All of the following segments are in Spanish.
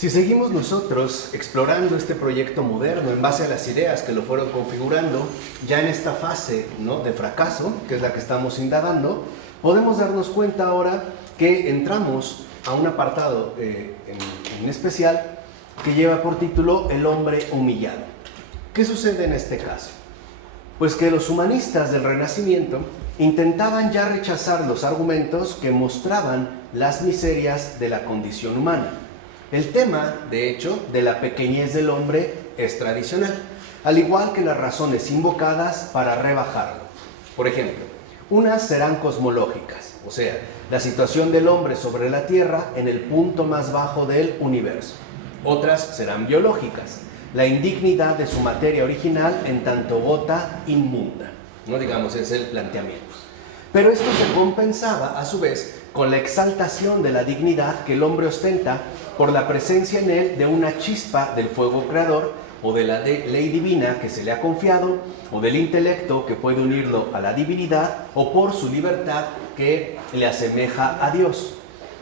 Si seguimos nosotros explorando este proyecto moderno en base a las ideas que lo fueron configurando, ya en esta fase, ¿no?, de fracaso, que es la que estamos indagando, podemos darnos cuenta ahora que entramos a un apartado en especial que lleva por título El hombre humillado. ¿Qué sucede en este caso? Pues que los humanistas del Renacimiento intentaban ya rechazar los argumentos que mostraban las miserias de la condición humana. El tema, de hecho, de la pequeñez del hombre es tradicional, al igual que las razones invocadas para rebajarlo. Por ejemplo, unas serán cosmológicas, o sea, la situación del hombre sobre la Tierra en el punto más bajo del universo. Otras serán biológicas, la indignidad de su materia original en tanto gota inmunda, ¿no? Digamos, es el planteamiento. Pero esto se compensaba, a su vez, con la exaltación de la dignidad que el hombre ostenta por la presencia en él de una chispa del fuego creador, o de la ley divina que se le ha confiado, o del intelecto que puede unirlo a la divinidad, o por su libertad que le asemeja a Dios.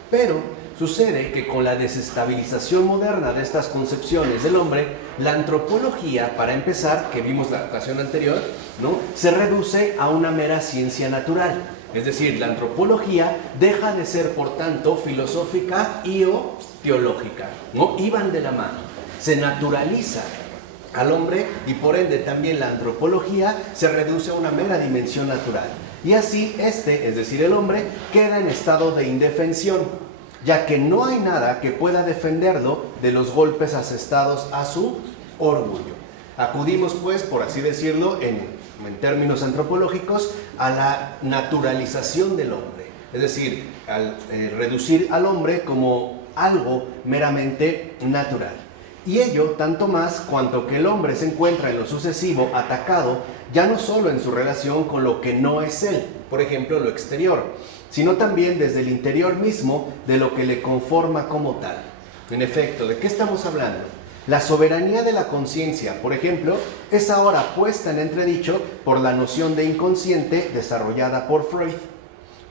Pero sucede que con la desestabilización moderna de estas concepciones del hombre, la antropología, para empezar, que vimos la ocasión anterior, ¿no?, se reduce a una mera ciencia natural. Es decir, la antropología deja de ser, por tanto, filosófica y o teológica, ¿no? Iban de la mano. Se naturaliza al hombre y por ende también la antropología se reduce a una mera dimensión natural. Y así es decir, el hombre, queda en estado de indefensión, ya que no hay nada que pueda defenderlo de los golpes asestados a su orgullo. Acudimos, pues, por así decirlo, en términos antropológicos, a la naturalización del hombre, es decir, al reducir al hombre como algo meramente natural. Y ello tanto más cuanto que el hombre se encuentra en lo sucesivo atacado ya no solo en su relación con lo que no es él, por ejemplo lo exterior, sino también desde el interior mismo de lo que le conforma como tal. En efecto, ¿de qué estamos hablando? La soberanía de la conciencia, por ejemplo, es ahora puesta en entredicho por la noción de inconsciente desarrollada por Freud,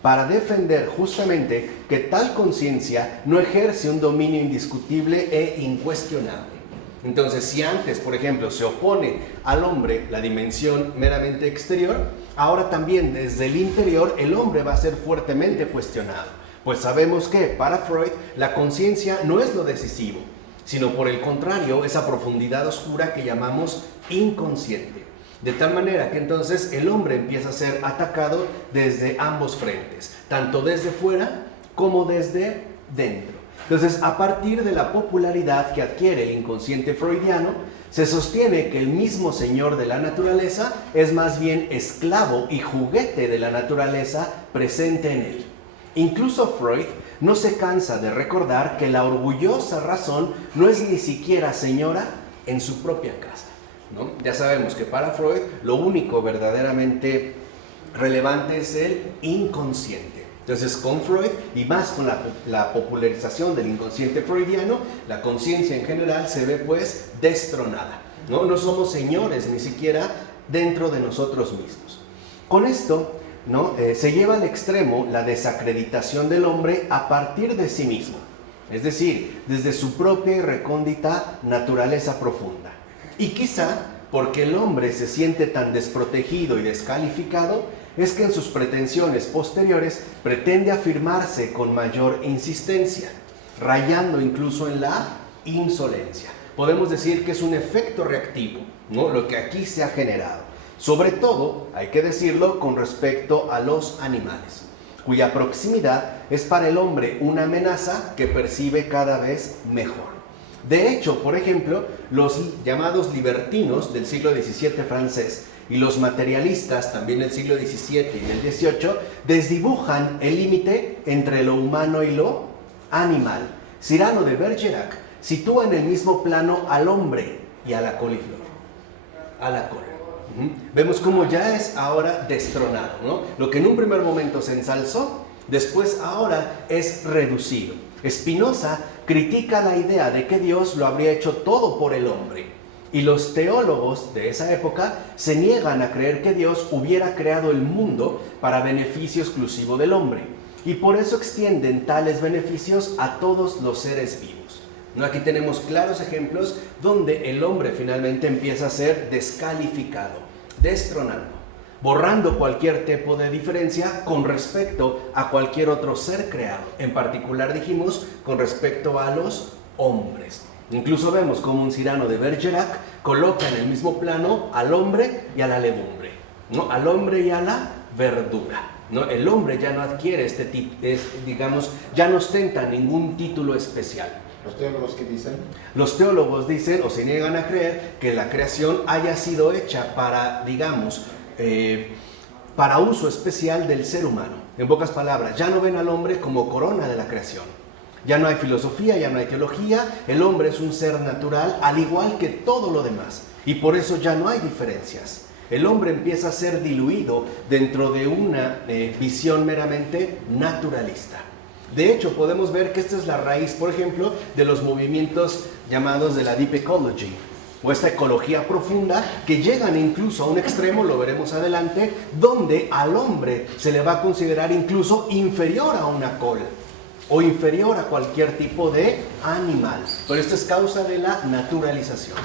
para defender justamente que tal conciencia no ejerce un dominio indiscutible e incuestionable. Entonces, si antes, por ejemplo, se opone al hombre la dimensión meramente exterior, ahora también desde el interior el hombre va a ser fuertemente cuestionado. Pues sabemos que, para Freud, la conciencia no es lo decisivo, sino por el contrario, esa profundidad oscura que llamamos inconsciente. De tal manera que entonces el hombre empieza a ser atacado desde ambos frentes, tanto desde fuera como desde dentro. Entonces, a partir de la popularidad que adquiere el inconsciente freudiano, se sostiene que el mismo señor de la naturaleza es más bien esclavo y juguete de la naturaleza presente en él. Incluso Freud no se cansa de recordar que la orgullosa razón no es ni siquiera señora en su propia casa, ¿no? Ya sabemos que para Freud lo único verdaderamente relevante es el inconsciente. Entonces, con Freud y más con la popularización del inconsciente freudiano, la conciencia en general se ve pues destronada, ¿no? No somos señores ni siquiera dentro de nosotros mismos. Con esto, ¿no?, se lleva al extremo la desacreditación del hombre a partir de sí mismo, es decir, desde su propia y recóndita naturaleza profunda. Y quizá porque el hombre se siente tan desprotegido y descalificado, es que en sus pretensiones posteriores pretende afirmarse con mayor insistencia, rayando incluso en la insolencia. Podemos decir que es un efecto reactivo, ¿no?, lo que aquí se ha generado. Sobre todo, hay que decirlo, con respecto a los animales, cuya proximidad es para el hombre una amenaza que percibe cada vez mejor. De hecho, por ejemplo, los llamados libertinos del siglo XVII francés y los materialistas también del siglo XVII y del XVIII desdibujan el límite entre lo humano y lo animal. Cyrano de Bergerac sitúa en el mismo plano al hombre y a la coliflor, a la col. Vemos cómo ya es ahora destronado, ¿no? Lo que en un primer momento se ensalzó, después ahora es reducido. Spinoza critica la idea de que Dios lo habría hecho todo por el hombre, y los teólogos de esa época se niegan a creer que Dios hubiera creado el mundo para beneficio exclusivo del hombre, y por eso extienden tales beneficios a todos los seres vivos. ¿No? Aquí tenemos claros ejemplos donde el hombre finalmente empieza a ser descalificado, destronando, borrando cualquier tipo de diferencia con respecto a cualquier otro ser creado. En particular dijimos con respecto a los hombres. Incluso vemos como un Cyrano de Bergerac coloca en el mismo plano al hombre y a la legumbre, ¿no? Al hombre y a la verdura, ¿no? El hombre ya no adquiere digamos, ya no ostenta ningún título especial. ¿Los teólogos qué dicen? Los teólogos dicen o se niegan a creer que la creación haya sido hecha para, digamos, para uso especial del ser humano. En pocas palabras, ya no ven al hombre como corona de la creación. Ya no hay filosofía, ya no hay teología, el hombre es un ser natural al igual que todo lo demás. Y por eso ya no hay diferencias. El hombre empieza a ser diluido dentro de una visión meramente naturalista. De hecho, podemos ver que esta es la raíz, por ejemplo, de los movimientos llamados de la Deep Ecology, o esta ecología profunda, que llegan incluso a un extremo, lo veremos adelante, donde al hombre se le va a considerar incluso inferior a una col, o inferior a cualquier tipo de animal. Pero esto es causa de la naturalización,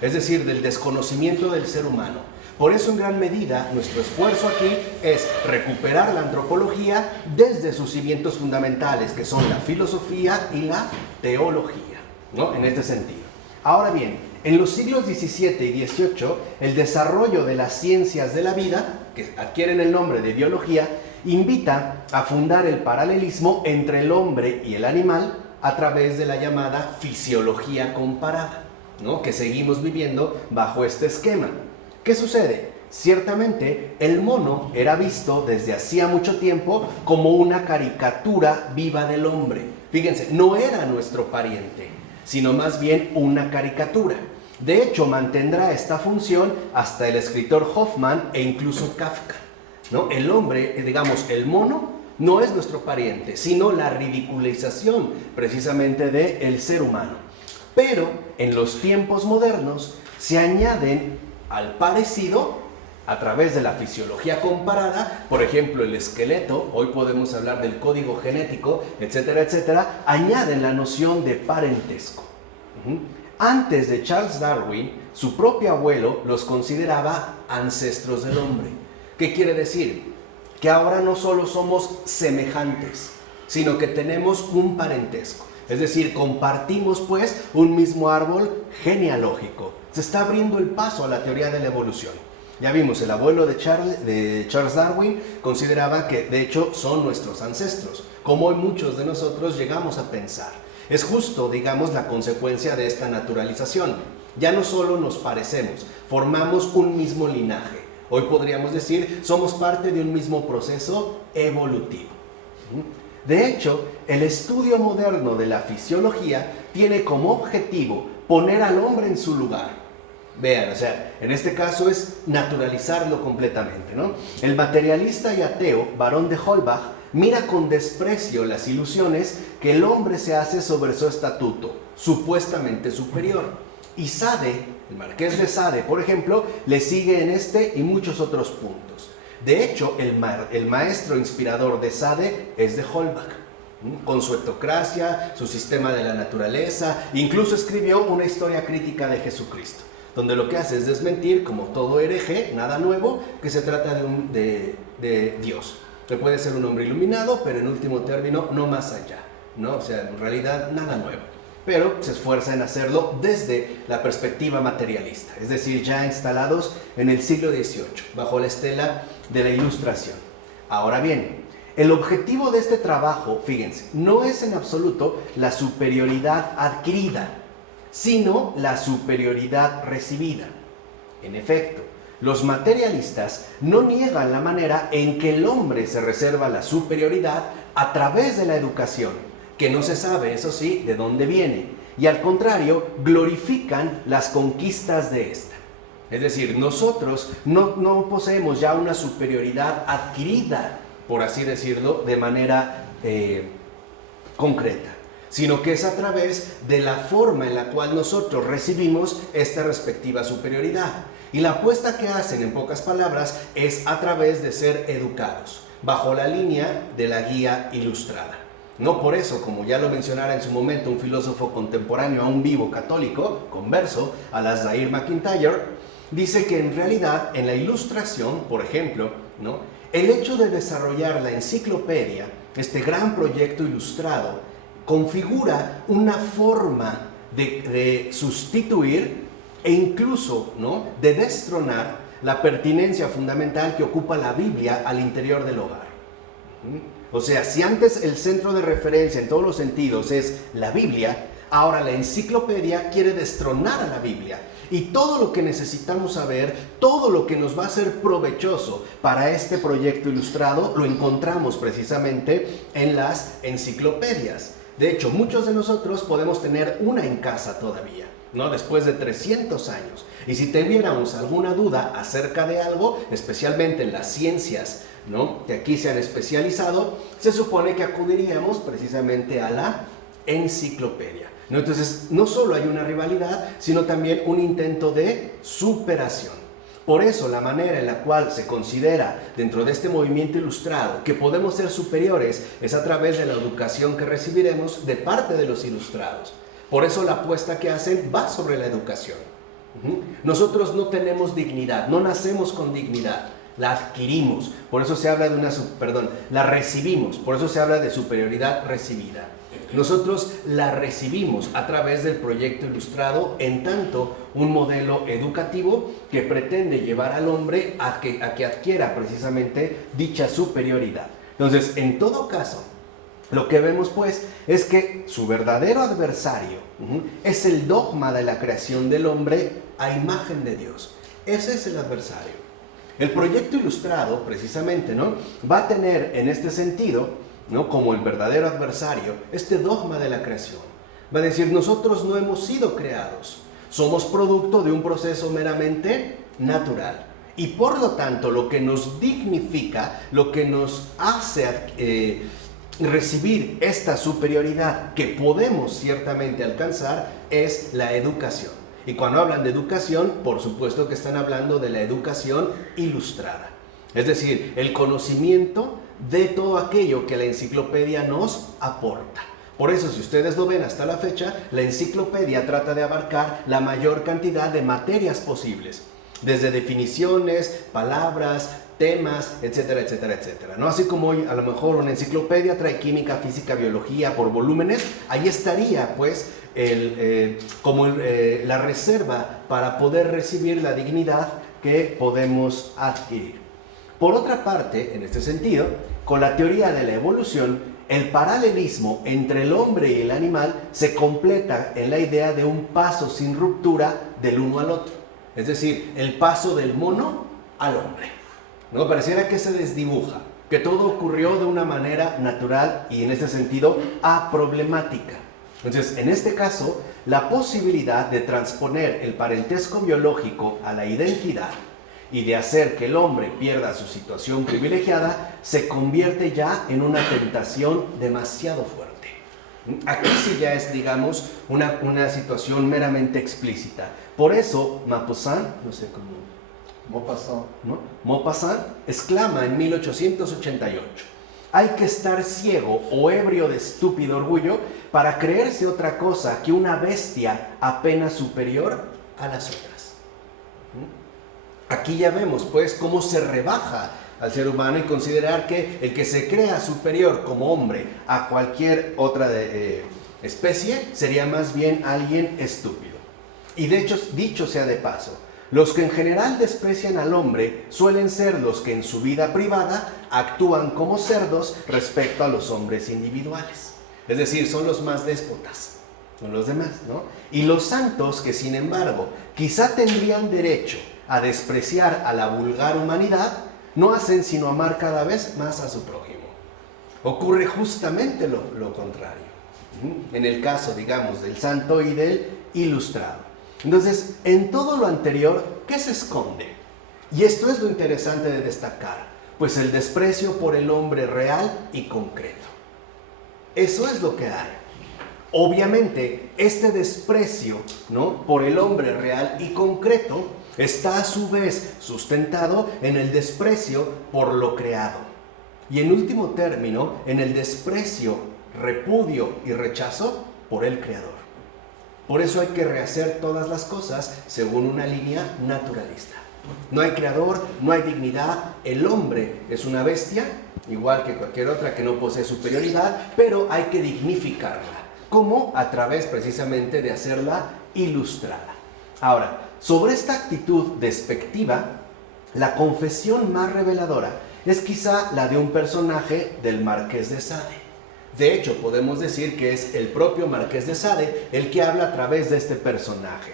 es decir, del desconocimiento del ser humano. Por eso, en gran medida, nuestro esfuerzo aquí es recuperar la antropología desde sus cimientos fundamentales, que son la filosofía y la teología, ¿no? En este sentido. Ahora bien, en los siglos XVII y XVIII, el desarrollo de las ciencias de la vida, que adquieren el nombre de biología, invita a fundar el paralelismo entre el hombre y el animal a través de la llamada fisiología comparada, ¿no? Que seguimos viviendo bajo este esquema. ¿Qué sucede? Ciertamente, el mono era visto desde hacía mucho tiempo como una caricatura viva del hombre. Fíjense, no era nuestro pariente, sino más bien una caricatura. De hecho, mantendrá esta función hasta el escritor Hoffmann e incluso Kafka, ¿no? El hombre, digamos, el mono, no es nuestro pariente, sino la ridiculización precisamente del ser humano. Pero en los tiempos modernos se añaden al parecido a través de la fisiología comparada, por ejemplo el esqueleto, hoy podemos hablar del código genético, etcétera, etcétera, añaden la noción de parentesco. Antes de Charles Darwin, su propio abuelo los consideraba ancestros del hombre. ¿Qué quiere decir? Que ahora no solo somos semejantes, sino que tenemos un parentesco. Es decir, compartimos pues un mismo árbol genealógico. Se está abriendo el paso a la teoría de la evolución. Ya vimos, el abuelo de Charles Darwin consideraba que de hecho son nuestros ancestros, como hoy muchos de nosotros llegamos a pensar. Es justo, digamos, la consecuencia de esta naturalización. Ya no solo nos parecemos, formamos un mismo linaje. Hoy podríamos decir, somos parte de un mismo proceso evolutivo. De hecho, el estudio moderno de la fisiología tiene como objetivo poner al hombre en su lugar. Vean, o sea, en este caso es naturalizarlo completamente, ¿no? El materialista y ateo, Barón de Holbach, mira con desprecio las ilusiones que el hombre se hace sobre su estatuto, supuestamente superior. Y Sade, el marqués de Sade, por ejemplo, le sigue en este y muchos otros puntos. De hecho, el maestro inspirador de Sade es de Holbach, con su etocracia, su sistema de la naturaleza, incluso escribió una historia crítica de Jesucristo, donde lo que hace es desmentir, como todo hereje, nada nuevo, que se trata de Dios. Que puede ser un hombre iluminado, pero en último término, no más allá, ¿no? O sea, en realidad, nada nuevo. Pero se esfuerza en hacerlo desde la perspectiva materialista, es decir, ya instalados en el siglo XVIII, bajo la estela de la Ilustración. Ahora bien, el objetivo de este trabajo, fíjense, no es en absoluto la superioridad adquirida, sino la superioridad recibida. En efecto, los materialistas no niegan la manera en que el hombre se reserva la superioridad a través de la educación, que no se sabe, eso sí, de dónde viene, y al contrario, glorifican las conquistas de esta. Es decir, nosotros no poseemos ya una superioridad adquirida, por así decirlo, de manera concreta, sino que es a través de la forma en la cual nosotros recibimos esta respectiva superioridad. Y la apuesta que hacen, en pocas palabras, es a través de ser educados, bajo la línea de la guía ilustrada. No por eso, como ya lo mencionara en su momento un filósofo contemporáneo aún vivo católico, converso, Alasdair MacIntyre, dice que en realidad en la Ilustración, por ejemplo, ¿no?, el hecho de desarrollar la enciclopedia, este gran proyecto ilustrado, configura una forma de sustituir e incluso, ¿no?, de destronar la pertinencia fundamental que ocupa la Biblia al interior del hogar. O sea, si antes el centro de referencia en todos los sentidos es la Biblia, ahora la enciclopedia quiere destronar a la Biblia. Y todo lo que necesitamos saber, todo lo que nos va a ser provechoso para este proyecto ilustrado, lo encontramos precisamente en las enciclopedias. De hecho, muchos de nosotros podemos tener una en casa todavía, ¿no?, después de 300 años. Y si tuviéramos alguna duda acerca de algo, especialmente en las ciencias, ¿no?, que aquí se han especializado, se supone que acudiríamos precisamente a la enciclopedia, ¿no? Entonces, no solo hay una rivalidad, sino también un intento de superación. Por eso, la manera en la cual se considera dentro de este movimiento ilustrado que podemos ser superiores es a través de la educación que recibiremos de parte de los ilustrados. Por eso la apuesta que hacen va sobre la educación. Nosotros no tenemos dignidad, no nacemos con dignidad, la adquirimos, por eso se habla de la recibimos, por eso se habla de superioridad recibida. Nosotros la recibimos a través del proyecto ilustrado, en tanto un modelo educativo que pretende llevar al hombre a que adquiera precisamente dicha superioridad. Entonces, en todo caso, lo que vemos pues es que su verdadero adversario es el dogma de la creación del hombre a imagen de Dios. Ese es el adversario. El proyecto ilustrado, precisamente, ¿no?, va a tener en este sentido, ¿no?, como el verdadero adversario, este dogma de la creación. Va a decir, nosotros no hemos sido creados, somos producto de un proceso meramente natural. Y por lo tanto, lo que nos dignifica, lo que nos hace recibir esta superioridad que podemos ciertamente alcanzar es la educación. Y cuando hablan de educación, por supuesto que están hablando de la educación ilustrada. Es decir, el conocimiento de todo aquello que la enciclopedia nos aporta. Por eso, si ustedes lo ven hasta la fecha, la enciclopedia trata de abarcar la mayor cantidad de materias posibles. Desde definiciones, palabras, temas, etcétera, etcétera, etcétera, ¿no? Así como hoy a lo mejor una enciclopedia trae química, física, biología por volúmenes, ahí estaría pues la reserva para poder recibir la dignidad que podemos adquirir. Por otra parte, en este sentido, con la teoría de la evolución, el paralelismo entre el hombre y el animal se completa en la idea de un paso sin ruptura del uno al otro. Es decir, el paso del mono al hombre, ¿no? Pareciera que se desdibuja, que todo ocurrió de una manera natural y en este sentido aproblemática. Entonces, en este caso, la posibilidad de transponer el parentesco biológico a la identidad y de hacer que el hombre pierda su situación privilegiada se convierte ya en una tentación demasiado fuerte. Aquí sí ya es, digamos, una situación meramente explícita. Por eso, Maupassant, no sé cómo... Maupassant exclama en 1888: hay que estar ciego o ebrio de estúpido orgullo para creerse otra cosa que una bestia apenas superior a las otras. Aquí ya vemos pues cómo se rebaja al ser humano y considerar que el que se crea superior como hombre a cualquier otra especie sería más bien alguien estúpido. Y de hecho, dicho sea de paso, los que en general desprecian al hombre suelen ser los que en su vida privada actúan como cerdos respecto a los hombres individuales. Es decir, son los más déspotas, son los demás, ¿no? Y los santos que, sin embargo, quizá tendrían derecho a despreciar a la vulgar humanidad, no hacen sino amar cada vez más a su prójimo. Ocurre justamente lo contrario, en el caso, digamos, del santo y del ilustrado. Entonces, en todo lo anterior, ¿qué se esconde? Y esto es lo interesante de destacar, pues el desprecio por el hombre real y concreto. Eso es lo que hay. Obviamente, este desprecio, ¿no?, por el hombre real y concreto está a su vez sustentado en el desprecio por lo creado. Y en último término, en el desprecio repudio y rechazo por el Creador. Por eso hay que rehacer todas las cosas según una línea naturalista. No hay creador, no hay dignidad, el hombre es una bestia, igual que cualquier otra que no posee superioridad, pero hay que dignificarla. ¿Cómo? A través precisamente de hacerla ilustrada. Ahora, sobre esta actitud despectiva, la confesión más reveladora es quizá la de un personaje del Marqués de Sade. De hecho, podemos decir que es el propio Marqués de Sade el que habla a través de este personaje.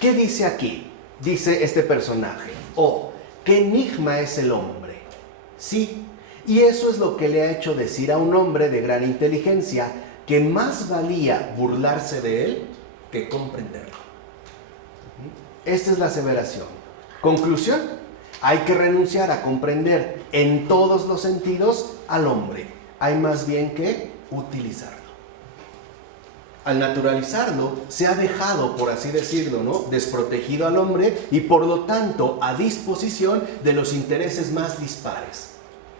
¿Qué dice aquí? Dice este personaje: oh, qué enigma es el hombre. Sí, y eso es lo que le ha hecho decir a un hombre de gran inteligencia que más valía burlarse de él que comprenderlo. Esta es la aseveración. Conclusión: hay que renunciar a comprender en todos los sentidos al hombre. Hay más bien que utilizarlo. Al naturalizarlo, se ha dejado, por así decirlo, ¿no?, desprotegido al hombre y por lo tanto a disposición de los intereses más dispares.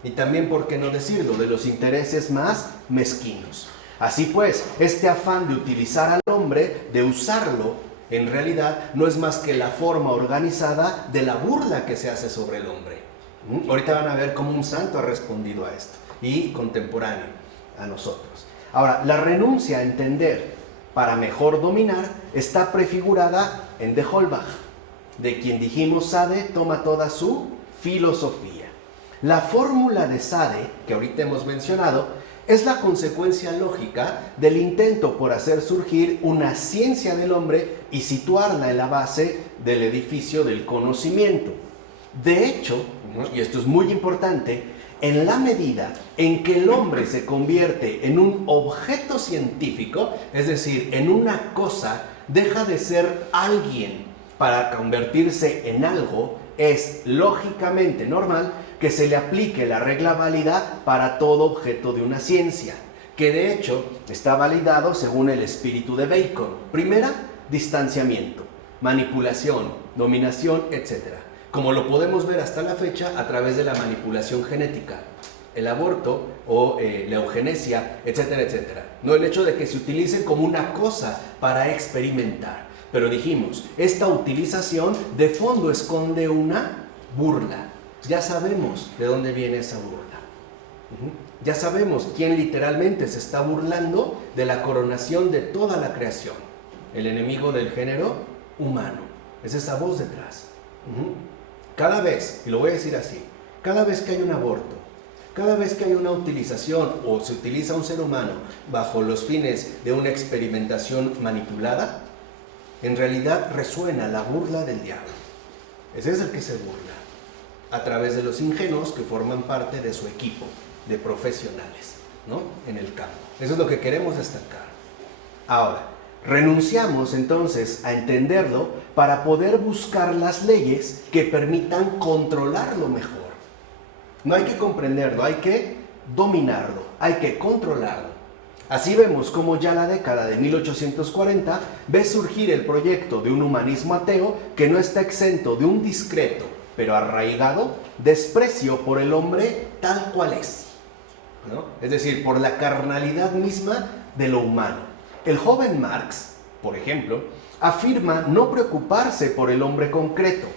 Y también, ¿por qué no decirlo?, de los intereses más mezquinos. Así pues, este afán de utilizar al hombre, de usarlo, en realidad no es más que la forma organizada de la burla que se hace sobre el hombre. Ahorita van a ver cómo un santo ha respondido a esto, y contemporáneo a nosotros. Ahora, la renuncia a entender para mejor dominar está prefigurada en de Holbach, de quien dijimos Sade toma toda su filosofía. La fórmula de Sade, que ahorita hemos mencionado, es la consecuencia lógica del intento por hacer surgir una ciencia del hombre y situarla en la base del edificio del conocimiento. De hecho, y esto es muy importante, en la medida en que el hombre se convierte en un objeto científico, es decir, en una cosa, deja de ser alguien para convertirse en algo, es lógicamente normal que se le aplique la regla válida para todo objeto de una ciencia, que de hecho está validado según el espíritu de Bacon. Primera, distanciamiento, manipulación, dominación, etc. Como lo podemos ver hasta la fecha a través de la manipulación genética, el aborto o la eugenesia, etcétera, etcétera. No el hecho de que se utilicen como una cosa para experimentar. Pero dijimos, esta utilización de fondo esconde una burla. Ya sabemos de dónde viene esa burla. Ya sabemos quién literalmente se está burlando de la coronación de toda la creación. El enemigo del género humano. Es esa voz detrás. Cada vez, y lo voy a decir así, cada vez que hay un aborto, cada vez que hay una utilización o se utiliza a un ser humano bajo los fines de una experimentación manipulada, en realidad resuena la burla del diablo. Ese es el que se burla, a través de los ingenuos que forman parte de su equipo de profesionales, ¿no?, en el campo. Eso es lo que queremos destacar. Ahora, renunciamos entonces a entenderlo para poder buscar las leyes que permitan controlarlo mejor. No hay que comprenderlo, hay que dominarlo, hay que controlarlo. Así vemos cómo ya la década de 1840 ve surgir el proyecto de un humanismo ateo que no está exento de un discreto, pero arraigado, desprecio por el hombre tal cual es, ¿no? Es decir, por la carnalidad misma de lo humano. El joven Marx, por ejemplo, afirma no preocuparse por el hombre concreto,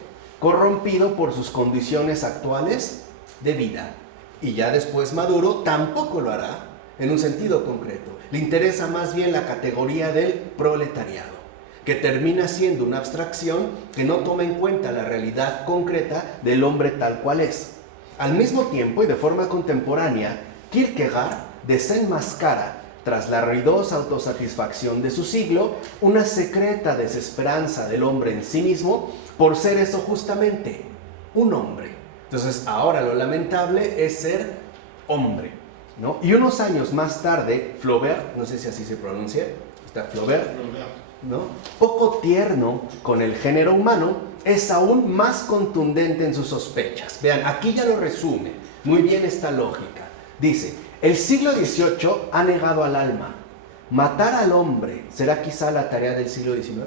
corrompido por sus condiciones actuales de vida. Y ya después Maduro tampoco lo hará en un sentido concreto. Le interesa más bien la categoría del proletariado, que termina siendo una abstracción que no toma en cuenta la realidad concreta del hombre tal cual es. Al mismo tiempo y de forma contemporánea, Kierkegaard desenmascara, tras la ruidosa autosatisfacción de su siglo, una secreta desesperanza del hombre en sí mismo por ser eso justamente, un hombre. Entonces, ahora lo lamentable es ser hombre, ¿no? Y unos años más tarde, Flaubert, no sé si así se pronuncia, está Flaubert, ¿no?, poco tierno con el género humano, es aún más contundente en sus sospechas. Vean, aquí ya lo resume muy bien esta lógica. Dice: el siglo XVIII ha negado al alma. ¿Matar al hombre será quizá la tarea del siglo XIX?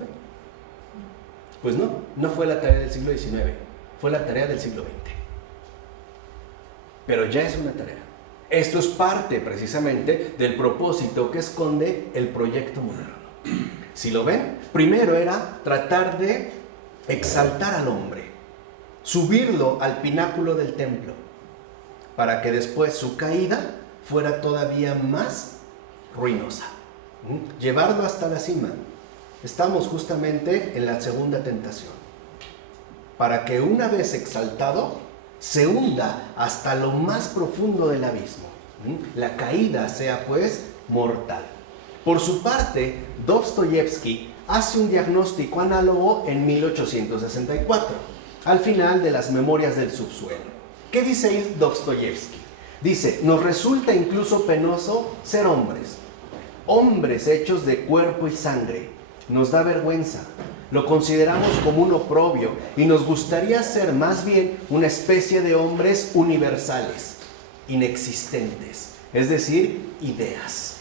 Pues no, no fue la tarea del siglo XIX, fue la tarea del siglo XX. Pero ya es una tarea. Esto es parte precisamente del propósito que esconde el proyecto moderno. Si lo ven, primero era tratar de exaltar al hombre, subirlo al pináculo del templo, para que después su caída fuera todavía más ruinosa. Llevarlo hasta la cima. Estamos justamente en la segunda tentación. Para que una vez exaltado, se hunda hasta lo más profundo del abismo. La caída sea pues mortal. Por su parte, Dostoyevsky hace un diagnóstico análogo en 1864, al final de las Memorias del subsuelo. ¿Qué dice ahí Dostoyevsky? Dice: nos resulta incluso penoso ser hombres, hombres hechos de cuerpo y sangre. Nos da vergüenza, lo consideramos como un oprobio y nos gustaría ser más bien una especie de hombres universales, inexistentes, es decir, ideas.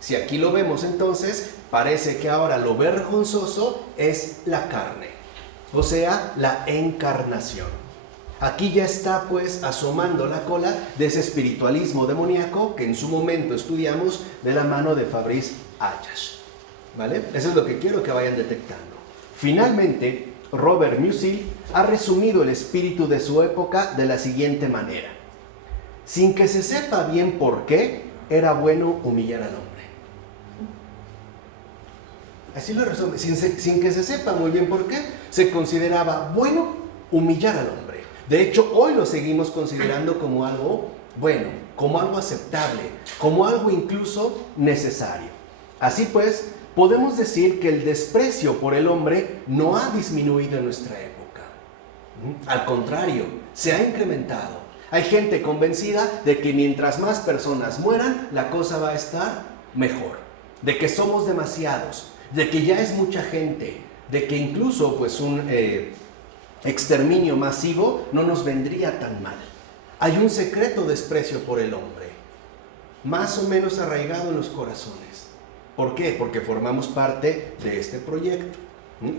Si aquí lo vemos, entonces parece que ahora lo vergonzoso es la carne, o sea, la encarnación. Aquí ya está pues asomando la cola de ese espiritualismo demoníaco que en su momento estudiamos de la mano de Fabrice Ayash. ¿Vale? Eso es lo que quiero que vayan detectando. Finalmente, Robert Musil ha resumido el espíritu de su época de la siguiente manera: sin que se sepa bien por qué, era bueno humillar al hombre. Así lo resume. Sin que se sepa muy bien por qué, se consideraba bueno humillar al hombre. De hecho, hoy lo seguimos considerando como algo bueno, como algo aceptable, como algo incluso necesario. Así pues, podemos decir que el desprecio por el hombre no ha disminuido en nuestra época. Al contrario, se ha incrementado. Hay gente convencida de que mientras más personas mueran, la cosa va a estar mejor. De que somos demasiados, de que ya es mucha gente, de que incluso pues un exterminio masivo no nos vendría tan mal. Hay un secreto desprecio por el hombre, más o menos arraigado en los corazones. ¿Por qué? Porque formamos parte de este proyecto,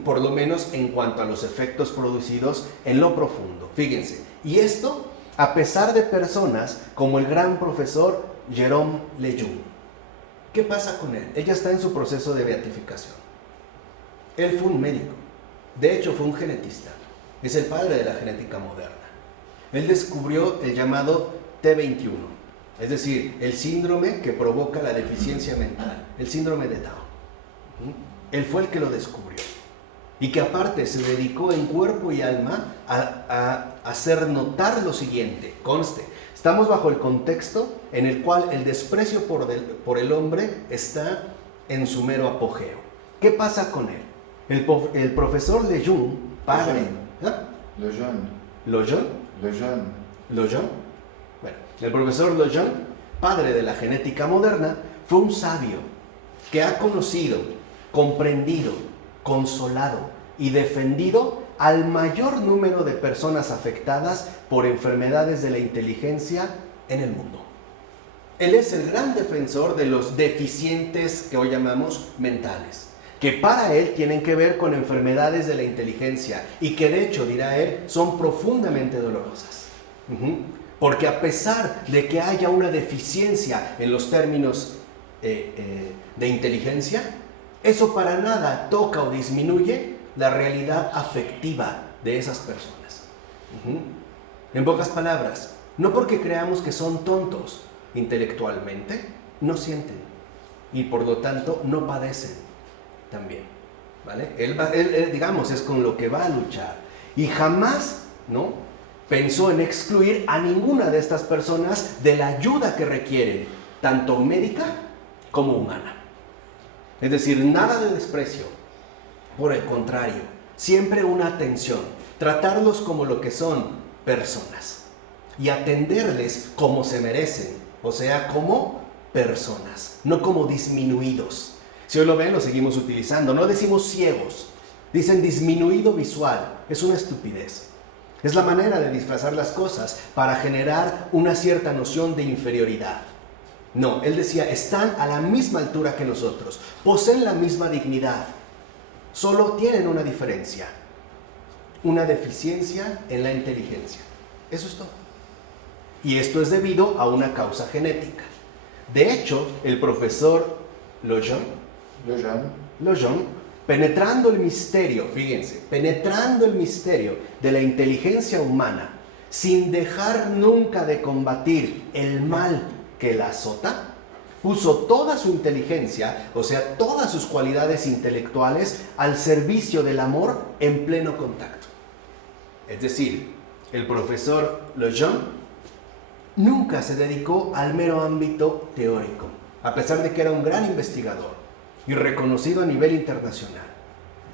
por lo menos en cuanto a los efectos producidos en lo profundo. Fíjense, y esto a pesar de personas como el gran profesor Jérôme Lejeune. ¿Qué pasa con él? Ella está en su proceso de beatificación. Él fue un médico, de hecho fue un genetista, es el padre de la genética moderna. Él descubrió el llamado T21, es decir, el síndrome que provoca la deficiencia mental, el síndrome de Down. Él fue el que lo descubrió y que aparte se dedicó en cuerpo y alma a hacer notar lo siguiente. Conste, estamos bajo el contexto en el cual el desprecio por el hombre está en su mero apogeo. ¿Qué pasa con él? El profesor Lejeune, padre... Lejeune. Bueno, el profesor Lejeune, padre de la genética moderna, fue un sabio que ha conocido, comprendido, consolado y defendido al mayor número de personas afectadas por enfermedades de la inteligencia en el mundo. Él es el gran defensor de los deficientes que hoy llamamos mentales, que para él tienen que ver con enfermedades de la inteligencia y que de hecho, dirá él, son profundamente dolorosas. Porque a pesar de que haya una deficiencia en los términos de inteligencia, eso para nada toca o disminuye la realidad afectiva de esas personas. En pocas palabras, no porque creamos que son tontos intelectualmente, no sienten y por lo tanto no padecen también, ¿vale? Él, digamos, es con lo que va a luchar y jamás, ¿no?, pensó en excluir a ninguna de estas personas de la ayuda que requieren, tanto médica como humana. Es decir, nada de desprecio, por el contrario, siempre una atención, tratarlos como lo que son, personas, y atenderles como se merecen, o sea, como personas, no como disminuidos. Si hoy lo ven, lo seguimos utilizando, no decimos ciegos, dicen disminuido visual, es una estupidez. Es la manera de disfrazar las cosas para generar una cierta noción de inferioridad. No, él decía, están a la misma altura que nosotros, poseen la misma dignidad, solo tienen una diferencia, una deficiencia en la inteligencia. Eso es todo. Y esto es debido a una causa genética. De hecho, el profesor Lejeune, penetrando el misterio, fíjense, penetrando el misterio de la inteligencia humana, sin dejar nunca de combatir el mal que la azota, puso toda su inteligencia, o sea, todas sus cualidades intelectuales al servicio del amor en pleno contacto. Es decir, el profesor Lejeune nunca se dedicó al mero ámbito teórico, a pesar de que era un gran investigador y reconocido a nivel internacional,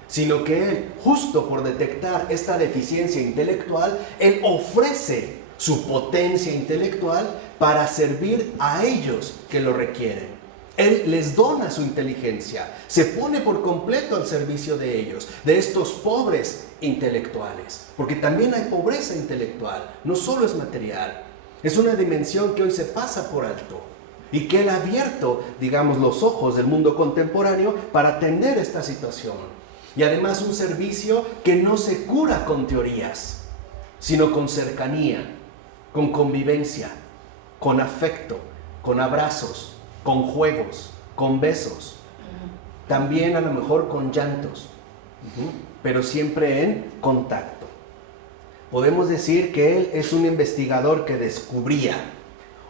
sino que él, justo por detectar esta deficiencia intelectual, él ofrece su potencia intelectual para servir a ellos que lo requieren. Él les dona su inteligencia, se pone por completo al servicio de ellos, de estos pobres intelectuales, porque también hay pobreza intelectual, no solo es material, es una dimensión que hoy se pasa por alto y que él ha abierto, digamos, los ojos del mundo contemporáneo para atender esta situación. Y además un servicio que no se cura con teorías, sino con cercanía, con convivencia, con afecto, con abrazos, con juegos, con besos, también a lo mejor con llantos, pero siempre en contacto. Podemos decir que él es un investigador que descubría,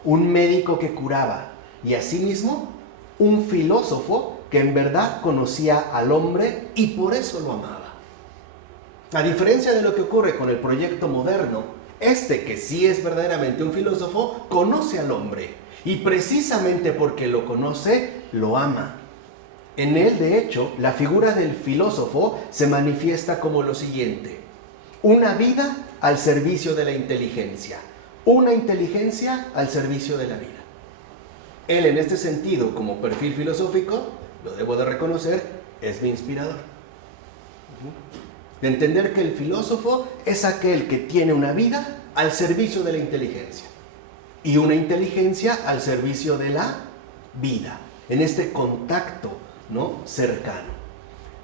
un médico que curaba y asimismo un filósofo que en verdad conocía al hombre y por eso lo amaba. A diferencia de lo que ocurre con el proyecto moderno, este que sí es verdaderamente un filósofo, conoce al hombre y precisamente porque lo conoce, lo ama. En él, de hecho, la figura del filósofo se manifiesta como lo siguiente: una vida al servicio de la inteligencia, una inteligencia al servicio de la vida. Él, en este sentido, como perfil filosófico, lo debo de reconocer, es mi inspirador. De entender que el filósofo es aquel que tiene una vida al servicio de la inteligencia y una inteligencia al servicio de la vida, en este contacto, ¿no?, cercano.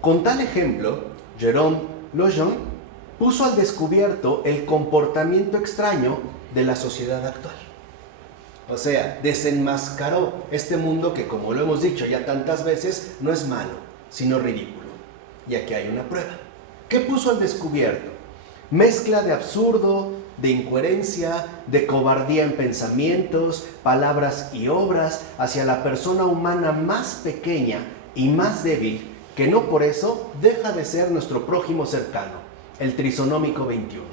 Con tal ejemplo, Jérôme Lejeune puso al descubierto el comportamiento extraño de la sociedad actual. O sea, desenmascaró este mundo que, como lo hemos dicho ya tantas veces, no es malo, sino ridículo. Y aquí hay una prueba. ¿Qué puso al descubierto? Mezcla de absurdo, de incoherencia, de cobardía en pensamientos, palabras y obras hacia la persona humana más pequeña y más débil, que no por eso deja de ser nuestro prójimo cercano, el trisonómico 21,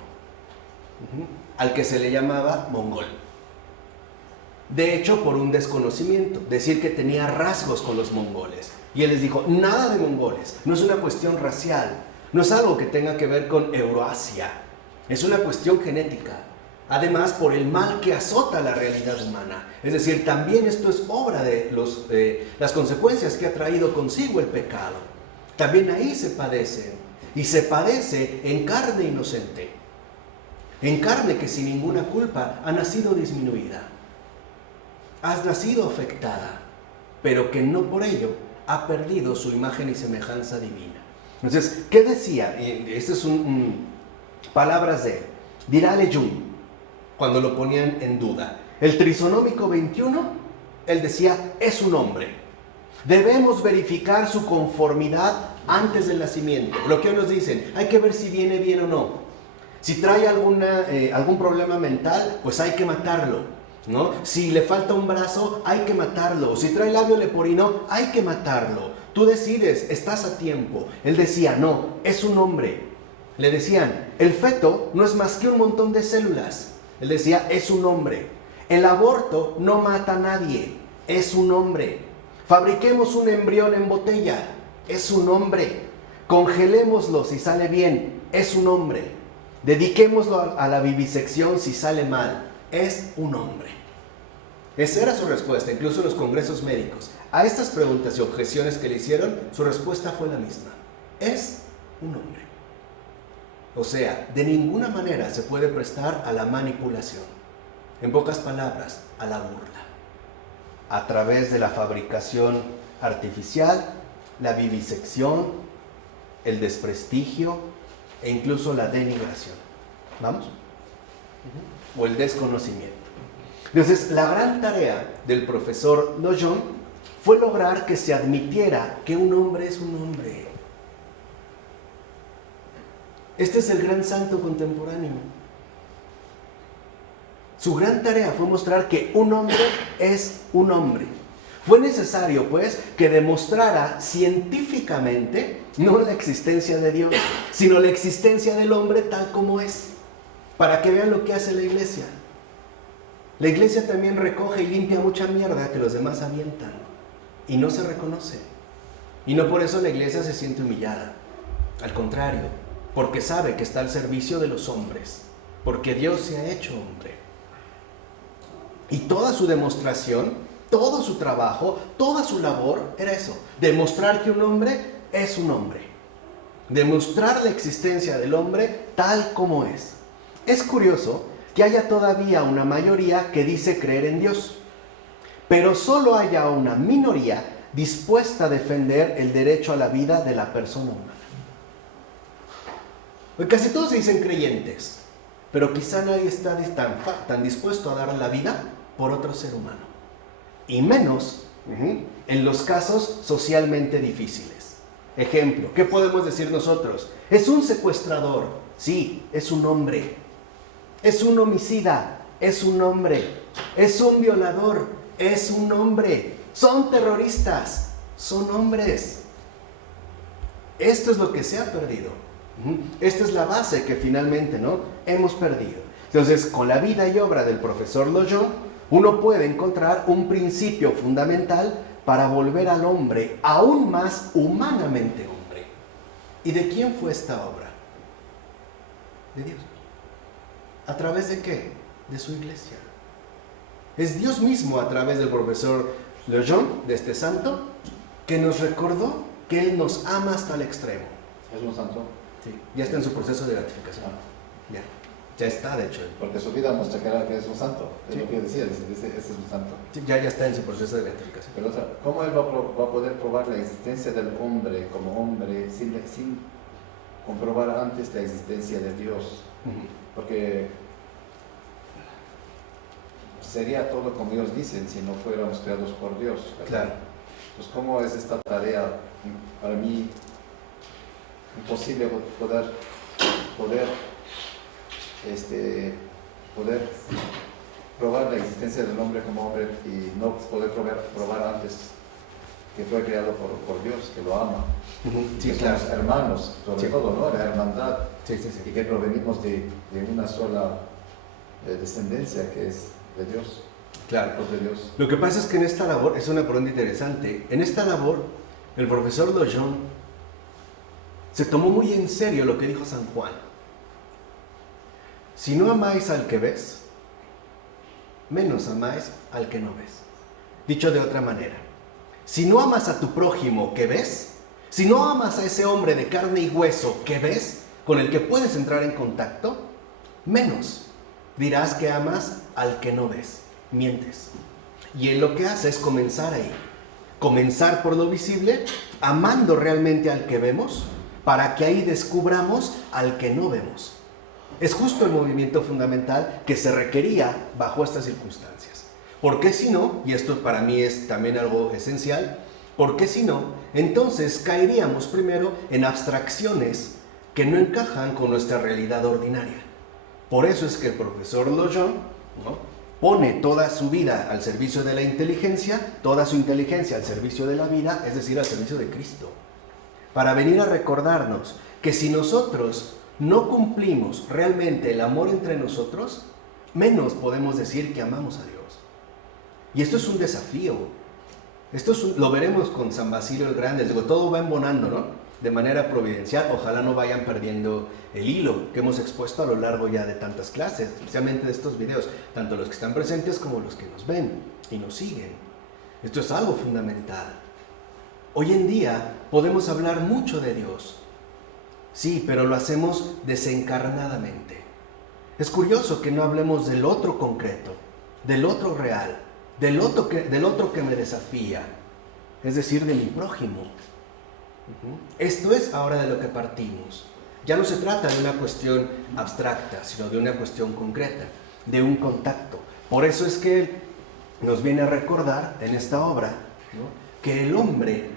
al que se le llamaba mongol. De hecho, por un desconocimiento, decir que tenía rasgos con los mongoles. Y él les dijo, nada de mongoles, no es una cuestión racial, no es algo que tenga que ver con Euroasia, es una cuestión genética. Además, por el mal que azota la realidad humana. Es decir, también esto es obra de las consecuencias que ha traído consigo el pecado. También ahí se padece, y se padece en carne inocente, en carne que sin ninguna culpa ha nacido disminuida. Has nacido afectada, pero que no por ello ha perdido su imagen y semejanza divina. Entonces, ¿qué decía? Estas son palabras de él. Dirá Lejeune, cuando lo ponían en duda. El trisonómico 21, él decía, es un hombre. Debemos verificar su conformidad antes del nacimiento. Lo que hoy nos dicen, hay que ver si viene bien o no. Si trae algún problema mental, pues hay que matarlo, ¿no? Si le falta un brazo, hay que matarlo. Si trae labio leporino, hay que matarlo. Tú decides, estás a tiempo. Él decía, no, es un hombre. Le decían, el feto no es más que un montón de células. Él decía, es un hombre. El aborto no mata a nadie, es un hombre. Fabriquemos un embrión en botella, es un hombre. Congelémoslo si sale bien, es un hombre. Dediquémoslo a la vivisección si sale mal, es un hombre. Esa era su respuesta, incluso en los congresos médicos. A estas preguntas y objeciones que le hicieron, su respuesta fue la misma. Es un hombre. O sea, de ninguna manera se puede prestar a la manipulación. En pocas palabras, a la burla. A través de la fabricación artificial, la vivisección, el desprestigio e incluso la denigración. ¿Vamos? O el desconocimiento. Entonces, la gran tarea del profesor Lojon fue lograr que se admitiera que un hombre es un hombre. Este es el gran santo contemporáneo. Su gran tarea fue mostrar que un hombre es un hombre. Fue necesario, pues, que demostrara científicamente no la existencia de Dios, sino la existencia del hombre tal como es, para que vean lo que hace la iglesia. La iglesia también recoge y limpia mucha mierda que los demás avientan y no se reconoce. Y no por eso la iglesia se siente humillada. Al contrario, porque sabe que está al servicio de los hombres, porque Dios se ha hecho hombre. Y toda su demostración, todo su trabajo, toda su labor era eso, demostrar que un hombre es un hombre. Demostrar la existencia del hombre tal como es. Es curioso que haya todavía una mayoría que dice creer en Dios, pero solo haya una minoría dispuesta a defender el derecho a la vida de la persona humana. Porque casi todos se dicen creyentes, pero quizá nadie está tan dispuesto a dar la vida por otro ser humano. Y menos en los casos socialmente difíciles. Ejemplo, ¿qué podemos decir nosotros? Es un secuestrador, sí, es un hombre. Es un homicida, es un hombre. Es un violador, es un hombre. Son terroristas, son hombres. Esto es lo que se ha perdido. Esta es la base que finalmente, ¿no?, hemos perdido. Entonces, con la vida y obra del profesor Lojon, uno puede encontrar un principio fundamental para volver al hombre aún más humanamente hombre. ¿Y de quién fue esta obra? De Dios. ¿A través de qué? De su iglesia. Es Dios mismo a través del profesor Lojon, de este santo, que nos recordó que Él nos ama hasta el extremo. ¿Es un santo? Sí, ya está en su proceso de beatificación. Ya está, de hecho. Porque su vida muestra que es un santo. Es sí. lo que decía, este es un santo. Sí, ya está en su proceso de beatificación. Pero, o sea, ¿cómo él va a poder probar la existencia del hombre como hombre sin comprobar antes la existencia de Dios? Porque sería todo como ellos dicen si no fuéramos creados por Dios, ¿verdad? Claro. Pues ¿cómo es esta tarea para mí imposible poder probar la existencia del hombre como hombre y no poder probar antes que fue creado por Dios, que lo ama? Sí, que claro. somos hermanos, sobre todo, ¿no? La hermandad. Sí, sí, sí. Y que provenimos de una sola descendencia que es de Dios. Claro. De Dios. Lo que pasa es que en esta labor, es una pregunta interesante, en esta labor el profesor Lojon se tomó muy en serio lo que dijo San Juan. Si no amáis al que ves, menos amáis al que no ves. Dicho de otra manera, si no amas a tu prójimo que ves, si no amas a ese hombre de carne y hueso que ves, con el que puedes entrar en contacto, menos dirás que amas al que no ves. Mientes. Y él lo que hace es comenzar ahí. Comenzar por lo visible, amando realmente al que vemos, para que ahí descubramos al que no vemos. Es justo el movimiento fundamental que se requería bajo estas circunstancias. Porque si no, y esto para mí es también algo esencial, porque si no, entonces caeríamos primero en abstracciones que no encajan con nuestra realidad ordinaria. Por eso es que el profesor Lojon, ¿no?, pone toda su vida al servicio de la inteligencia, toda su inteligencia al servicio de la vida, es decir, al servicio de Cristo. Para venir a recordarnos que si nosotros no cumplimos realmente el amor entre nosotros, menos podemos decir que amamos a Dios. Y esto es un desafío. Lo veremos con San Basilio el Grande. Digo, todo va embonando, ¿no?, de manera providencial. Ojalá no vayan perdiendo el hilo que hemos expuesto a lo largo ya de tantas clases, especialmente de estos videos, tanto los que están presentes como los que nos ven y nos siguen. Esto es algo fundamental. Hoy en día podemos hablar mucho de Dios, sí, pero lo hacemos desencarnadamente. Es curioso que no hablemos del otro concreto, del otro real, del otro que me desafía, es decir, de mi prójimo. Esto es ahora de lo que partimos. Ya no se trata de una cuestión abstracta, sino de una cuestión concreta, de un contacto. Por eso es que nos viene a recordar en esta obra, ¿no?, que el hombre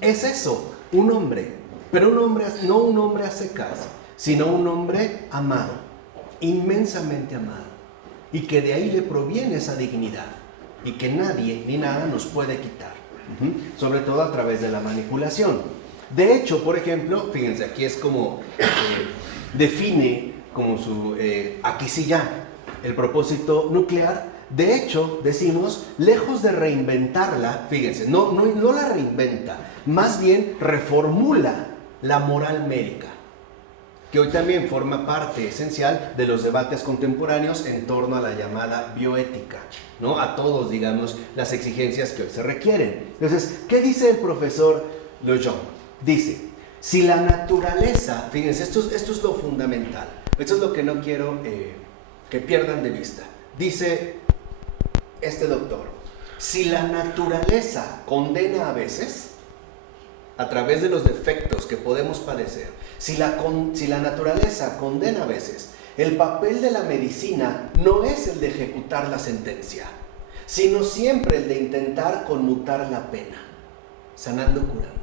es eso, un hombre, pero un hombre, no un hombre a secas, sino un hombre amado, inmensamente amado, y que de ahí le proviene esa dignidad, y que nadie ni nada nos puede quitar, sobre todo a través de la manipulación. De hecho, por ejemplo, fíjense, aquí es como define como su, aquí sí ya, el propósito nuclear. De hecho, decimos, lejos de reinventarla, fíjense, no la reinventa, más bien reformula la moral médica, que hoy también forma parte esencial de los debates contemporáneos en torno a la llamada bioética, ¿no? A todos, digamos, las exigencias que hoy se requieren. Entonces, ¿qué dice el profesor Lejeune? Dice, si la naturaleza, fíjense, esto es lo fundamental, esto es lo que no quiero que pierdan de vista. Dice este doctor, si la naturaleza condena a veces, a través de los defectos que podemos padecer, si la naturaleza condena a veces, el papel de la medicina no es el de ejecutar la sentencia, sino siempre el de intentar conmutar la pena, sanando, curando.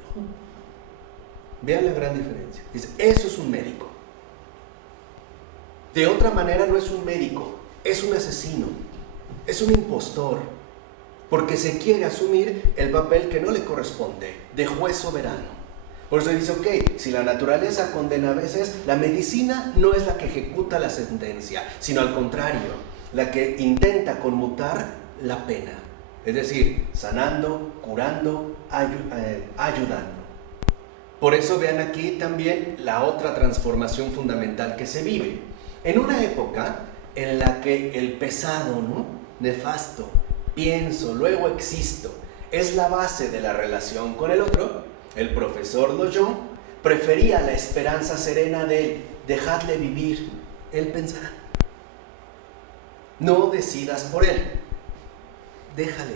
Vean la gran diferencia. Dice, eso es un médico. De otra manera no es un médico, es un asesino, es un impostor, porque se quiere asumir el papel que no le corresponde, de juez soberano. Por eso dice, ok, si la naturaleza condena a veces, la medicina no es la que ejecuta la sentencia, sino al contrario, la que intenta conmutar la pena. Es decir, sanando, curando, ayudando. Por eso vean aquí también la otra transformación fundamental que se vive. En una época en la que el pesado, ¿no?, nefasto, pienso, luego existo, es la base de la relación con el otro, el profesor Lejeune prefería la esperanza serena de dejadle vivir, él pensará. No decidas por él, déjale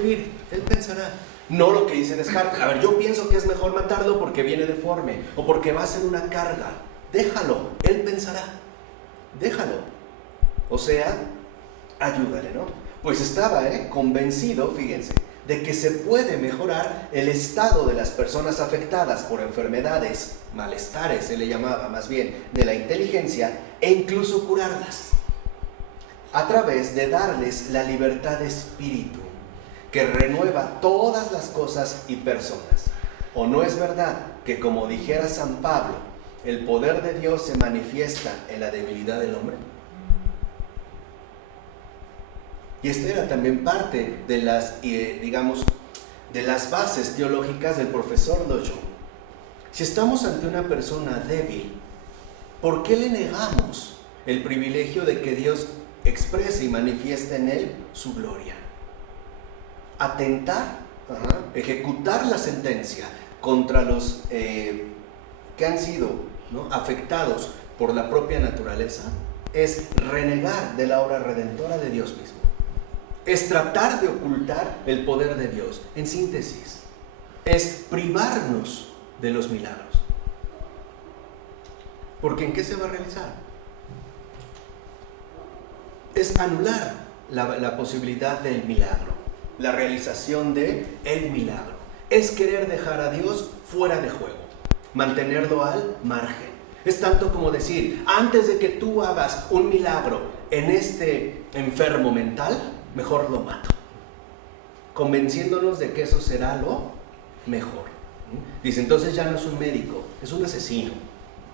vivir, él pensará. No lo que dice Descartes, a ver, yo pienso que es mejor matarlo porque viene deforme o porque va a ser una carga. Déjalo, él pensará, déjalo. O sea, ayúdale, ¿no? Pues estaba convencido, fíjense, de que se puede mejorar el estado de las personas afectadas por enfermedades, malestares, se le llamaba más bien, de la inteligencia, e incluso curarlas, a través de darles la libertad de espíritu, que renueva todas las cosas y personas. ¿O no es verdad que, como dijera San Pablo, el poder de Dios se manifiesta en la debilidad del hombre? Y esta era también parte de las, digamos, de las bases teológicas del profesor Lejeune. Si estamos ante una persona débil, ¿por qué le negamos el privilegio de que Dios exprese y manifieste en él su gloria? Atentar, ejecutar la sentencia contra los que han sido, ¿no?, afectados por la propia naturaleza es renegar de la obra redentora de Dios mismo. Es tratar de ocultar el poder de Dios. En síntesis, es privarnos de los milagros. Porque ¿en qué se va a realizar? Es anular la posibilidad del milagro, la realización del milagro. Es querer dejar a Dios fuera de juego, mantenerlo al margen. Es tanto como decir, antes de que tú hagas un milagro en este enfermo mental, mejor lo mato, convenciéndonos de que eso será lo mejor. Dice, entonces ya no es un médico, es un asesino.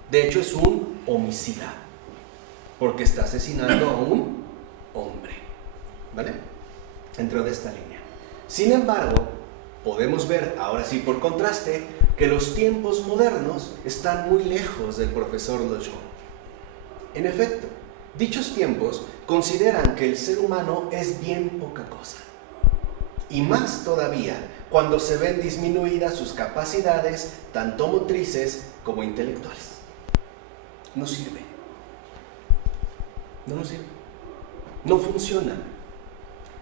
De hecho es un homicida, porque está asesinando a un hombre, ¿vale? Dentro de esta línea. Sin embargo, podemos ver, ahora sí por contraste, que los tiempos modernos están muy lejos del profesor Lejeune. En efecto, dichos tiempos consideran que el ser humano es bien poca cosa. Y más todavía cuando se ven disminuidas sus capacidades, tanto motrices como intelectuales. No sirve. No nos sirve. No funciona.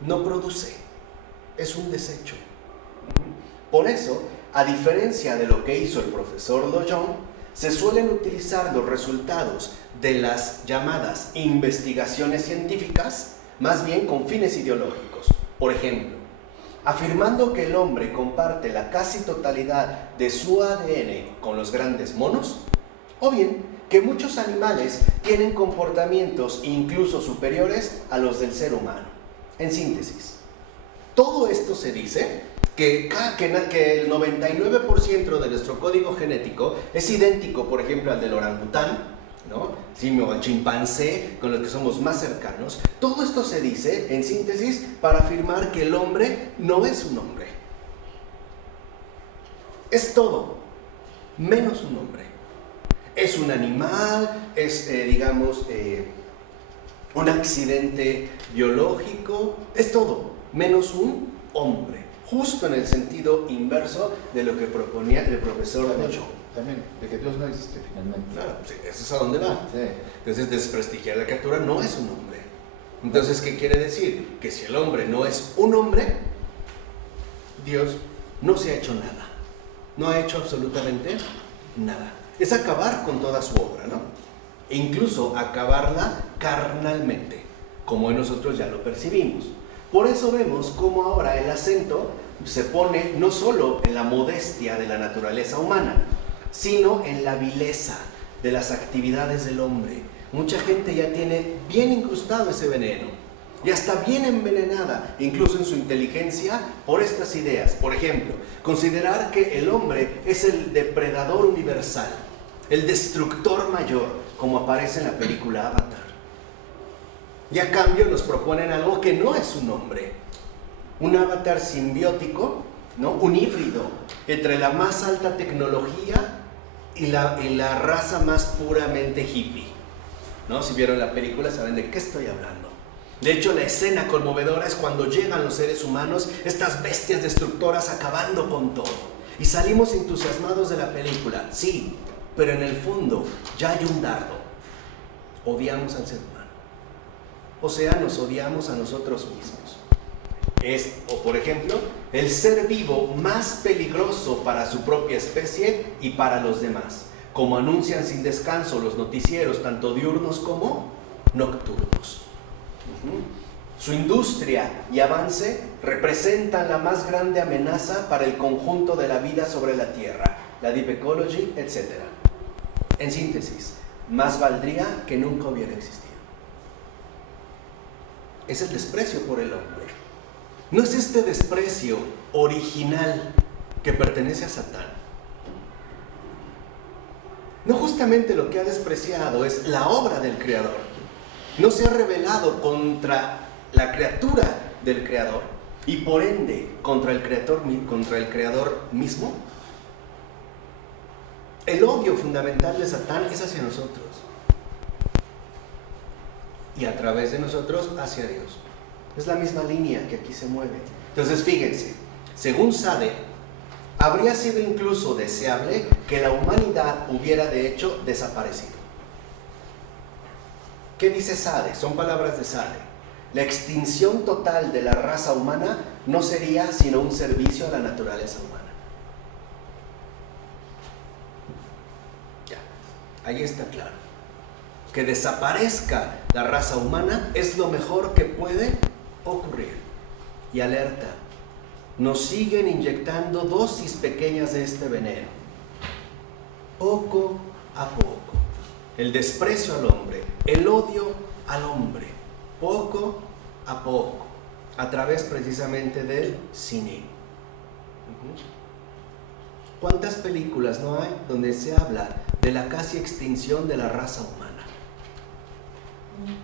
No produce. Es un desecho. Por eso, a diferencia de lo que hizo el profesor Lejeune, se suelen utilizar los resultados de las llamadas investigaciones científicas más bien con fines ideológicos. Por ejemplo, afirmando que el hombre comparte la casi totalidad de su ADN con los grandes monos, o bien que muchos animales tienen comportamientos incluso superiores a los del ser humano. En síntesis, todo esto se dice que el 99% de nuestro código genético es idéntico, por ejemplo, al del orangután, ¿no? Simio o al chimpancé, con los que somos más cercanos. Todo esto se dice, en síntesis, para afirmar que el hombre no es un hombre. Es todo, menos un hombre. Es un animal, es, un accidente biológico, es todo, menos un hombre. Justo en el sentido inverso de lo que proponía el profesor Ochoa. También, de que Dios no existe finalmente. Claro, sí, eso es a dónde va. Sí. Entonces, desprestigiar la criatura no es un hombre. Entonces, ¿qué quiere decir? Que si el hombre no es un hombre, Dios no se ha hecho nada. No ha hecho absolutamente nada. Es acabar con toda su obra, ¿no? E incluso acabarla carnalmente, como nosotros ya lo percibimos. Por eso vemos cómo ahora el acento se pone no solo en la modestia de la naturaleza humana, sino en la vileza de las actividades del hombre. Mucha gente ya tiene bien incrustado ese veneno, ya está bien envenenada, incluso en su inteligencia, por estas ideas. Por ejemplo, considerar que el hombre es el depredador universal, el destructor mayor, como aparece en la película Avatar. Y a cambio nos proponen algo que no es un hombre, un avatar simbiótico, ¿no? Un híbrido entre la más alta tecnología y la raza más puramente hippie, ¿no? Si vieron la película saben de qué estoy hablando. De hecho, la escena conmovedora es cuando llegan los seres humanos, estas bestias destructoras acabando con todo. Y salimos entusiasmados de la película, sí, pero en el fondo ya hay un dardo. Odiamos al ser humano. O sea, nos odiamos a nosotros mismos. O por ejemplo, el ser vivo más peligroso para su propia especie y para los demás, como anuncian sin descanso los noticieros, tanto diurnos como nocturnos. Su industria y avance representan la más grande amenaza para el conjunto de la vida sobre la Tierra, la deep ecology, etc. En síntesis, más valdría que nunca hubiera existido. Es el desprecio por el hombre. No es este desprecio original que pertenece a Satán. No, justamente lo que ha despreciado es la obra del Creador. No se ha rebelado contra la criatura del Creador y por ende contra el Creador mismo. El odio fundamental de Satán es hacia nosotros y a través de nosotros hacia Dios. Es la misma línea que aquí se mueve. Entonces fíjense, según Sade, habría sido incluso deseable que la humanidad hubiera de hecho desaparecido. ¿Qué dice Sade? Son palabras de Sade. La extinción total de la raza humana no sería sino un servicio a la naturaleza humana. Ya, ahí está claro. Que desaparezca la raza humana es lo mejor que puede ocurrir. Y alerta, nos siguen inyectando dosis pequeñas de este veneno, poco a poco. El desprecio al hombre, el odio al hombre, poco a poco, a través precisamente del cine. ¿Cuántas películas no hay donde se habla de la casi extinción de la raza humana?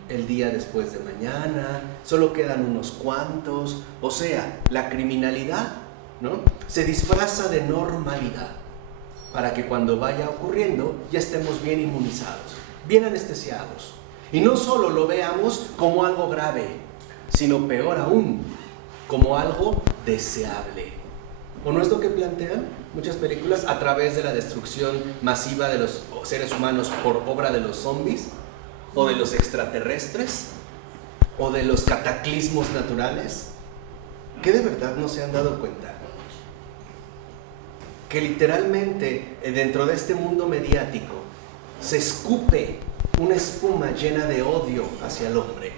El día después de mañana, solo quedan unos cuantos. O sea, la criminalidad, ¿no?, se disfraza de normalidad para que cuando vaya ocurriendo ya estemos bien inmunizados, bien anestesiados. Y no solo lo veamos como algo grave, sino peor aún, como algo deseable. ¿O no es lo que plantean muchas películas a través de la destrucción masiva de los seres humanos por obra de los zombies? ¿O de los extraterrestres? ¿O de los cataclismos naturales? ¿Que de verdad no se han dado cuenta? que literalmente dentro de este mundo mediático se escupe una espuma llena de odio hacia el hombre.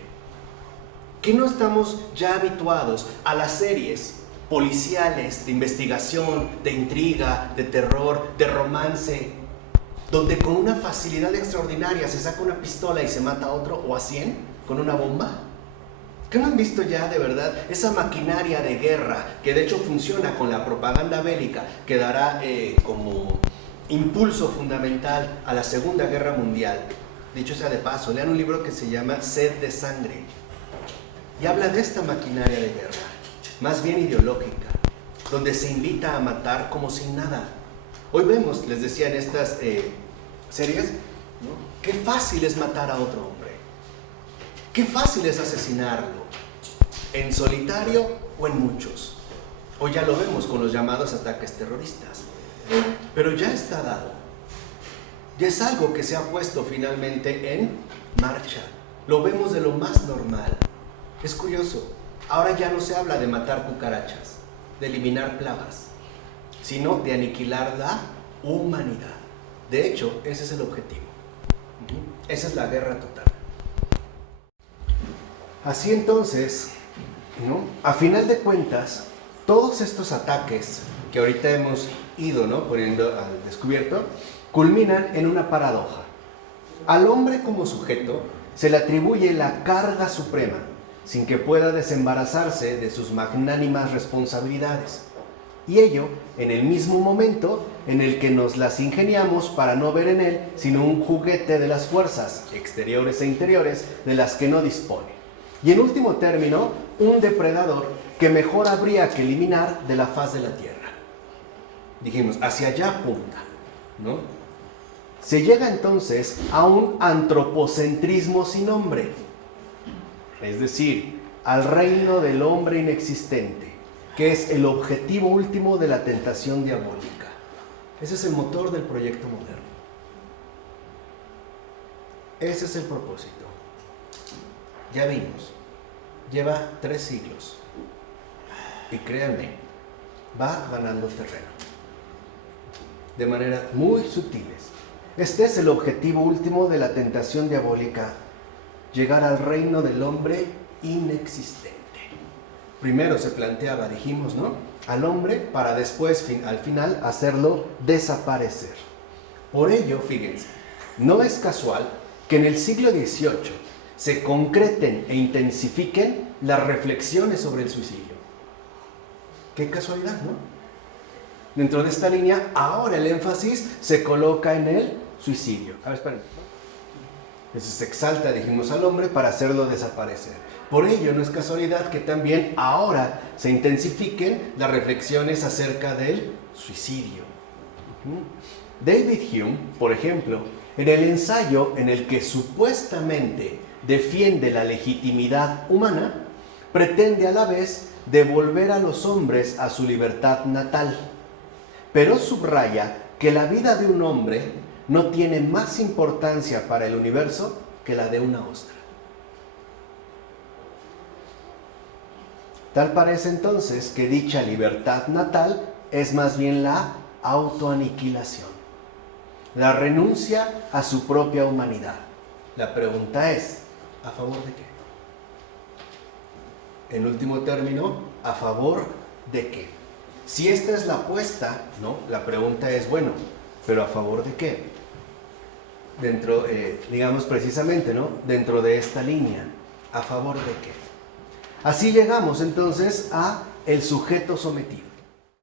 ¿Que no estamos ya habituados a las series policiales, de investigación, de intriga, de terror, de romance, donde con una facilidad extraordinaria se saca una pistola y se mata a otro o a 100 con una bomba? ¿Qué no han visto ya de verdad esa maquinaria de guerra que de hecho funciona con la propaganda bélica que dará como impulso fundamental a la Segunda Guerra Mundial? Dicho sea de paso, lean un libro que se llama Sed de Sangre y habla de esta maquinaria de guerra, más bien ideológica, donde se invita a matar como sin nada. Hoy vemos, les decía en estas series, ¿no?, qué fácil es matar a otro hombre. Qué fácil es asesinarlo, en solitario o en muchos. Hoy ya lo vemos con los llamados ataques terroristas. Pero ya está dado. Ya es algo que se ha puesto finalmente en marcha. Lo vemos de lo más normal. Es curioso. Ahora ya no se habla de matar cucarachas, de eliminar plagas, sino de aniquilar la humanidad. De hecho, ese es el objetivo. Esa es la guerra total. Así entonces, ¿no?, a final de cuentas, todos estos ataques que ahorita hemos ido, ¿no?, poniendo al descubierto, culminan en una paradoja. Al hombre como sujeto se le atribuye la carga suprema, sin que pueda desembarazarse de sus magnánimas responsabilidades. Y ello en el mismo momento en el que nos las ingeniamos para no ver en él sino un juguete de las fuerzas exteriores e interiores de las que no dispone. Y en último término, un depredador que mejor habría que eliminar de la faz de la tierra. Dijimos, hacia allá apunta, ¿no? Se llega entonces a un antropocentrismo sin nombre, es decir, al reino del hombre inexistente, que es el objetivo último de la tentación diabólica. Ese es el motor del proyecto moderno. Ese es el propósito. Ya vimos, lleva 3 siglos y créanme, va ganando terreno de maneras muy sutiles. Este es el objetivo último de la tentación diabólica: llegar al reino del hombre inexistente. Primero se planteaba, dijimos, ¿no?, al hombre para después, al final, hacerlo desaparecer. Por ello, fíjense, no es casual que en el siglo XVIII se concreten e intensifiquen las reflexiones sobre el suicidio. Qué casualidad, ¿no? Dentro de esta línea, ahora el énfasis se coloca en el suicidio. A ver, esperen. Entonces se exalta, dijimos, al hombre para hacerlo desaparecer. Por ello, no es casualidad que también ahora se intensifiquen las reflexiones acerca del suicidio. David Hume, por ejemplo, en el ensayo en el que supuestamente defiende la legitimidad humana, pretende a la vez devolver a los hombres a su libertad natal, pero subraya que la vida de un hombre no tiene más importancia para el universo que la de una ostra. Tal parece entonces que dicha libertad natal es más bien la autoaniquilación, la renuncia a su propia humanidad. La pregunta es, ¿a favor de qué? En último término, ¿a favor de qué? Si esta es la apuesta, ¿no?, la pregunta es, bueno, ¿pero a favor de qué? Dentro, digamos precisamente, ¿no?, dentro de esta línea, ¿a favor de qué? Así llegamos entonces a el sujeto sometido.